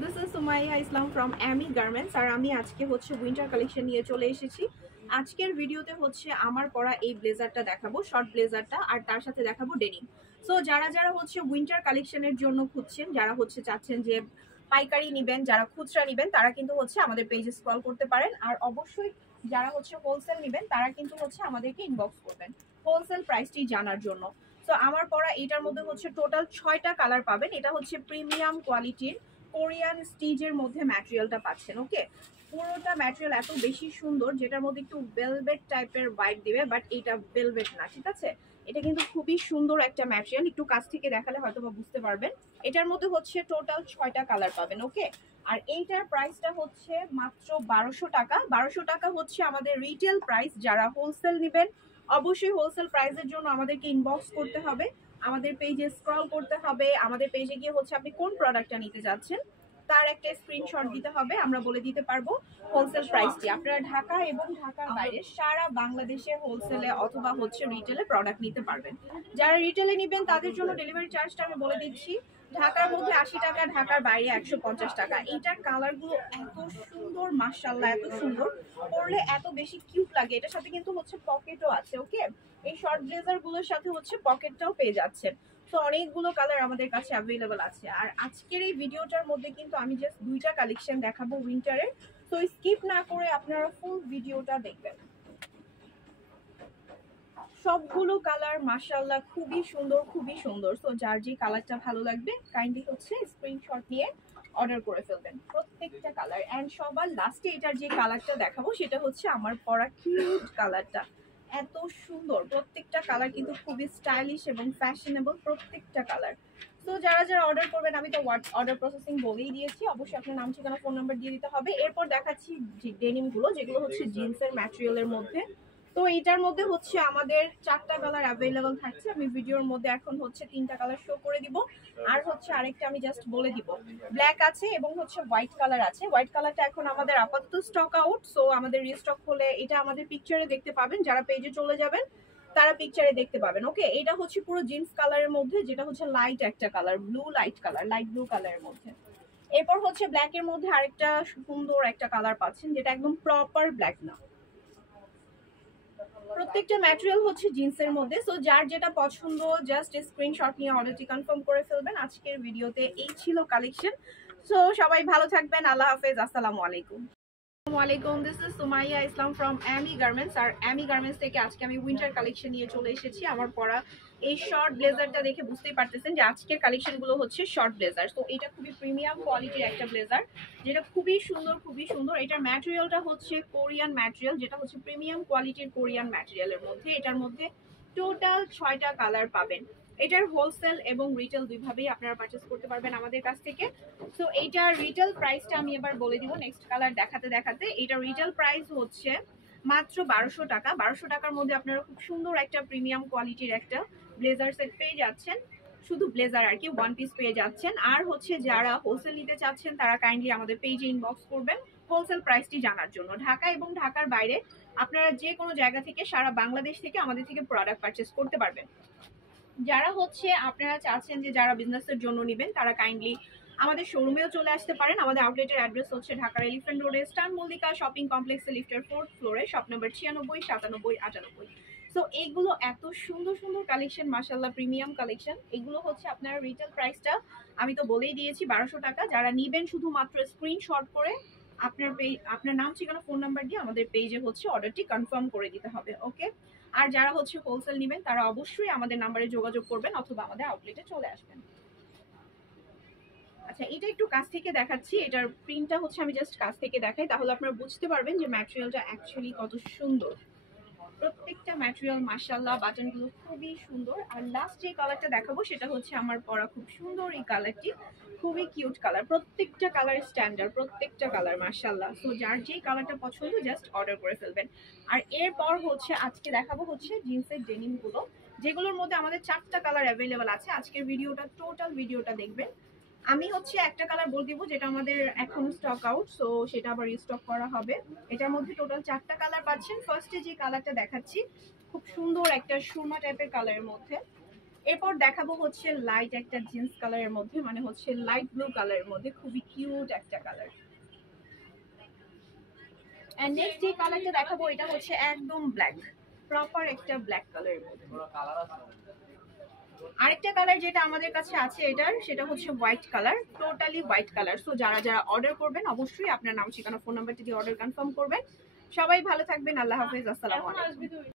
This is Sumaya Islam from Ami Garments আর আমি আজকে হচ্ছে উইন্টার কালেকশন নিয়ে চলে এসেছি। আজকের ভিডিওতে হচ্ছে আমার পরা এই ব্লেজারটা দেখাবো, শর্ট ব্লেজারটা, আর তার সাথে দেখাবো ডেনিম। সো যারা যারা হচ্ছে উইন্টার কালেকশনের জন্য খুঁজছেন, যারা হচ্ছে চাচ্ছেন যে পাইকারি নেবেন, যারা খুচরা নেবেন, তারা কিন্তু হচ্ছে আমাদের পেজে স্ক্রল করতে পারেন। আর অবশ্যই যারা হচ্ছে হোলসেল নেবেন তারা কিন্তু হচ্ছে আমাদেরকে ইনবক্স করবেন হোলসেল প্রাইসটি জানার জন্য। তো আমার পরা এটার মধ্যে হচ্ছে টোটাল 6টা কালার পাবেন। এটা হচ্ছে প্রিমিয়াম কোয়ালিটির কোরিয়ান স্টিচের মধ্যে ম্যাটেরিয়ালটা পাচ্ছেন। ওকে, পুরোটা ম্যাটেরিয়াল এত বেশি সুন্দর, যেটার মধ্যে একটু ভেলভেট টাইপের ভাইব দিবে, বাট এটা ভেলভেট না, ঠিক আছে? এটা কিন্তু খুবই সুন্দর একটা ম্যাটেরিয়াল, একটু কাছ থেকে দেখালে হয়তো বা বুঝতে পারবেন। এটার মধ্যে হচ্ছে টোটাল 6টা কালার পাবেন। ওকে, আর এইটার প্রাইসটা হচ্ছে মাত্র 1200 টাকা। 1200 টাকা হচ্ছে আমাদের রিটেল প্রাইস। যারা হোলসেল নেবেন অবশ্যই হোলসেল প্রাইসের জন্য আমাদেরকে ইনবক্স করতে হবে, আমাদের পেজে স্ক্রল করতে হবে, আমাদের পেজে গিয়ে হচ্ছে আপনি কোন প্রোডাক্টটা নিতে যাচ্ছেন তার একটা স্ক্রিনশট দিতে হবে, আমরা বলে দিতে পারবো হোলসেল প্রাইসটি। আপনারা ঢাকা এবং ঢাকার বাইরে সারা বাংলাদেশে হোলসেলে অথবা হচ্ছে রিটেলে প্রোডাক্ট নিতে পারবেন। যারা রিটেলে নেবেন তাদের জন্য ডেলিভারি চার্জটা আমি বলে দিচ্ছি, ঢাকার মধ্যে 80 টাকা, ঢাকার বাইরে 150 টাকা। এইটার কালারগুলো এত সুন্দর, মাশাআল্লাহ এত সুন্দর, পরলে এত বেশি কিউট লাগে। এটার সাথে কিন্তু হচ্ছে পকেটও আছে। ওকে, এই শর্ট ব্লেজার গুলোর সাথে হচ্ছে পকেটটাও পেয়ে যাচ্ছেন। তো অনেকগুলো কালার আমাদের কাছে অ্যাভেলেবল আছে। আর আজকের এই ভিডিওটার মধ্যে কিন্তু আমি জাস্ট 2টা কালেকশন দেখাবো উইন্টারের, তো স্কিপ না করে আপনারা ফুল ভিডিওটা দেখবেন। সবগুলো কালার মাশাআল্লাহ খুবই সুন্দর, খুবই সুন্দর। তো যার যে কালারটা ভালো লাগবে কাইন্ডলি হচ্ছে স্ক্রিনশট নিয়ে অর্ডার করে ফেলবেন প্রত্যেকটা কালার। অ্যান্ড সবার লাস্টে এটার যে কালারটা দেখাবো সেটা হচ্ছে আমার পরা কিউট কালারটা। এত সুন্দর প্রত্যেকটা কালার, কিন্তু খুবই স্টাইলিশ এবং ফ্যাশনেবল প্রত্যেকটা কালার। তো যারা যারা অর্ডার করবেন, আমি তো অর্ডার প্রসেসিং বলেই দিয়েছি, অবশ্যই আপনার নাম, ঠিকানা, ফোন নাম্বার দিয়ে দিতে হবে। এরপর দেখাচ্ছি ডেনিমগুলো, যেগুলো হচ্ছে জিন্সের ম্যাটেরিয়ালের মধ্যে। তো এটার মধ্যে হচ্ছে আমাদের 4টা কালার অ্যাভেলেবল থাকছে। আমি ভিডিওর মধ্যে এখন হচ্ছে 3টা কালার শো করে দিব, আর হচ্ছে আরেকটা আমি জাস্ট বলে দিব। ব্ল্যাক আছে এবং হচ্ছে হোয়াইট কালার আছে। হোয়াইট কালারটা এখন আমাদের আপাতত স্টক আউট, সো আমাদের রিস্টক হলে এটা আমাদের পিকচারে দেখতে পাবেন। যারা পেজে চলে যাবেন তারা পিকচারে দেখতে পাবেন। ওকে, এটা হচ্ছে পুরো জিন্স কালারের মধ্যে, যেটা হচ্ছে লাইট একটা colour, blue light colour, light blue কালারের মধ্যে। এরপর হচ্ছে ব্ল্যাক এর মধ্যে আরেকটা সুন্দর একটা কালার পাচ্ছেন, যেটা একদম প্রপার ব্ল্যাক না। প্রত্যেকটা ম্যাটেরিয়াল হচ্ছে জিন্সের মধ্যে। সো যার যেটা পছন্দ জাস্ট স্ক্রিনশট নিয়ে অর্ডারটি কনফার্ম করে ফেলবেন। আজকের ভিডিওতে এই ছিল কালেকশন। সো সবাই ভালো থাকবেন, আল্লাহ হাফেজ, আসসালামু আলাইকুম। আসসালামাইকুম, this is Sumaiya Islam from Amy garments. আর অ্যামি গার্মেন্টস থেকে আজকে আমি উইন্টার কালেকশন নিয়ে চলে এসেছি। আমার পরা এই শর্ট ব্লেজারটা দেখে বুঝতেই পারতেছেন যে আজকের কালেকশনগুলো হচ্ছে শর্ট ব্লেজার। তো এটা খুবই প্রিমিয়াম কোয়ালিটির একটা ব্লেজার, যেটা খুবই সুন্দর, খুবই সুন্দর। এটার ম্যাটেরিয়ালটা হচ্ছে কোরিয়ান ম্যাটেরিয়াল, যেটা হচ্ছে প্রিমিয়াম কোয়ালিটির কোরিয়ান ম্যাটেরিয়ালের মধ্যে। এটার মধ্যে টোটাল 6টা কালার পাবেন। এটার হোলসেল এবং রিটেল দুইভাবেই আপনারা পারচেস করতে পারবেন আমাদের কাছ থেকে। সো এইটার রিটেল প্রাইসটা আমি এবার বলে দিব নেক্সট কালার দেখাতে দেখাতে। এইটার রিটেল প্রাইস হচ্ছে মাত্র 1200 টাকা। 1200 টাকার মধ্যে আপনারা খুব সুন্দর একটা প্রিমিয়াম কোয়ালিটির একটা ব্লেজার সেট পেয়ে যাচ্ছেন। শুধু ব্লেজার আর কি, ওয়ান পিস পেয়ে যাচ্ছেন। আর হচ্ছে যারা হোলসেল নিতে চাচ্ছেন তারা কাইন্ডলি আমাদের পেজে ইনবক্স করবেন হোলসেল প্রাইসটি জানার জন্য। ঢাকা এবং ঢাকার বাইরে আপনারা যে কোনো জায়গা থেকে সারা বাংলাদেশ থেকে আমাদের থেকে প্রোডাক্ট পারচেস করতে পারবেন। যারা হচ্ছে আপনারা চাচ্ছেন যে যারা বিজনেসের জন্য নেবেন তারা কাইন্ডলি আমাদের শোরুমেও চলে আসতে পারেন। আমাদের আউটলেটের অ্যাড্রেস হচ্ছে ঢাকার এলিফ্যান্ট রোডে স্টার মল্লিকা শপিং কমপ্লেক্সে লিফটের 4th ফ্লোরে, শপ নম্বর 96, 97, 98। সো এইগুলো এত সুন্দর সুন্দর কালেকশন, মাশাআল্লাহ প্রিমিয়াম কালেকশন। এগুলো হচ্ছে আপনার রিটেল প্রাইসটা আমি তো বলেই দিয়েছি 1200 টাকা। যারা নিবেন শুধুমাত্র স্ক্রিনশট করে আপনার নাম, ঠিকানা, ফোন নাম্বার দিয়ে আমাদের পেজে হচ্ছে অর্ডারটি কনফার্ম করে দিতে হবে। ওকে, আর যারা হচ্ছে হোলসেল নেবেন তারা অবশ্যই আমাদের নাম্বারে যোগাযোগ করবেন অথবা আমাদের আউটলেটে চলে আসবেন। আচ্ছা, এটা একটু কাছ থেকে দেখাচ্ছি। এটার প্রিন্টটা হচ্ছে আমি জাস্ট কাছ থেকে দেখাই, তাহলে আপনারা বুঝতে পারবেন যে ম্যাটেরিয়ালটা অ্যাকচুয়ালি কত সুন্দর। প্রত্যেকটা ম্যাটেরিয়াল মাশাআল্লাহ, বাটনগুলো খুবই সুন্দর। আর লাস্ট যে কালারটা দেখাবো সেটা হচ্ছে আমার পরা খুব সুন্দর এই কালারটি, খুবই কিউট কালার। প্রত্যেকটা কালার স্ট্যান্ডার্ড, প্রত্যেকটা কালার মাশাআল্লাহ। সো যার যেই কালারটা পছন্দ জাস্ট অর্ডার করে ফেলবেন। আর এরপর হচ্ছে আজকে দেখাবো হচ্ছে জিন্সের ডেনিমগুলো, যেগুলোর মধ্যে আমাদের 4টা কালার অ্যাভেলেবল আছে। আজকের ভিডিওটা টোটাল ভিডিওটা দেখবেন। আমি হচ্ছে একটা কালার বল দিব যেটা আমাদের এখন স্টক আউট, সো সেটা আবার রিস্টক করা হবে। এটার মধ্যে টোটাল 4টা কালার পাচ্ছেন। ফার্স্টে যে কালারটা দেখাচ্ছি খুব সুন্দর একটা সুরমা টাইপের কালারের মধ্যে, এরপর দেখাবো হচ্ছে লাইট একটা জিন্স কালারের মধ্যে, মানে হচ্ছে লাইট ব্লু কালারের মধ্যে, খুবই কিউট একটা কালার। এন্ড নেক্সট যে কালারটা দেখাবো এটা হচ্ছে একদম ব্ল্যাক, প্রপার একটা ব্ল্যাক কালারের মধ্যে। আরেকটা কালার যেটা আমাদের কাছে আছে এটার, সেটা হচ্ছে white colour, totally white colour. So যারা যারা অর্ডার করবেন অবশ্যই আপনার নাম ঠিকানা ফোন নাম্বারটি দিয়ে অর্ডার কনফার্ম করবেন। সবাই ভালো থাকবেন, আল্লাহ হাফেজ, আসসালামু আলাইকুম।